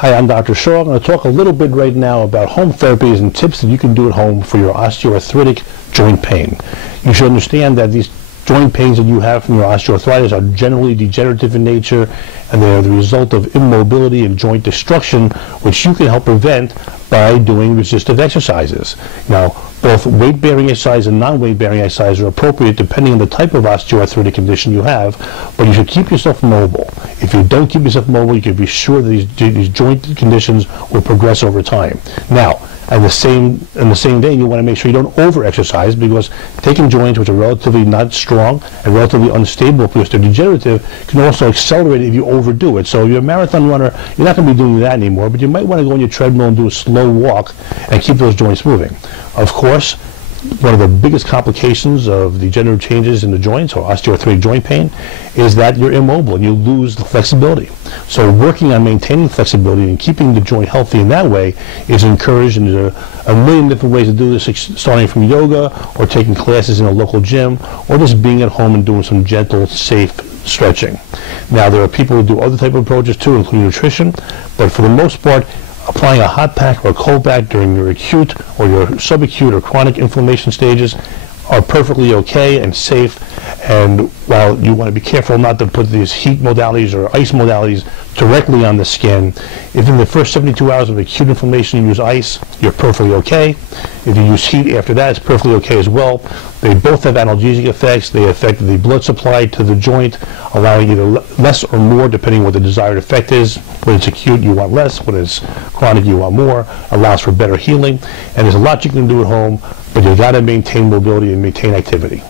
Hi, I'm Dr. Shaw. I'm going to talk a little bit right now about home therapies and tips that you can do at home for your osteoarthritic joint pain. You should understand that these joint pains that you have from your osteoarthritis are generally degenerative in nature, and they are the result of immobility and joint destruction, which you can help prevent by doing resistive exercises. Now, both weight-bearing exercise and non-weight-bearing exercise are appropriate depending on the type of osteoarthritic condition you have, but you should keep yourself mobile. If you don't keep yourself mobile, you can be sure that these joint conditions will progress over time. Now, in the same day, you want to make sure you don't over-exercise, because taking joints which are relatively not strong and relatively unstable because they're degenerative can also accelerate if you overdo it. So if you're a marathon runner, you're not going to be doing that anymore, but you might want to go on your treadmill and do a slow walk and keep those joints moving. Of course, one of the biggest complications of degenerative changes in the joints or osteoarthritic joint pain is that you're immobile and you lose the flexibility. So working on maintaining flexibility and keeping the joint healthy in that way is encouraged, and there are a million different ways to do this, starting from yoga or taking classes in a local gym or just being at home and doing some gentle, safe stretching. Now, there are people who do other type of approaches too, including nutrition, but for the most part, applying a hot pack or a cold pack during your acute or your subacute or chronic inflammation stages are perfectly okay and safe. And while you want to be careful not to put these heat modalities or ice modalities directly on the skin, if in the first 72 hours of acute inflammation you use ice, you're perfectly okay. If you use heat after that, it's perfectly okay as well. They both have analgesic effects. They affect the blood supply to the joint, allowing either less or more depending on what the desired effect is. When it's acute, you want less. When it's chronic, you want more. Allows for better healing. And there's a lot you can do at home, but you've got to maintain mobility and maintain activity.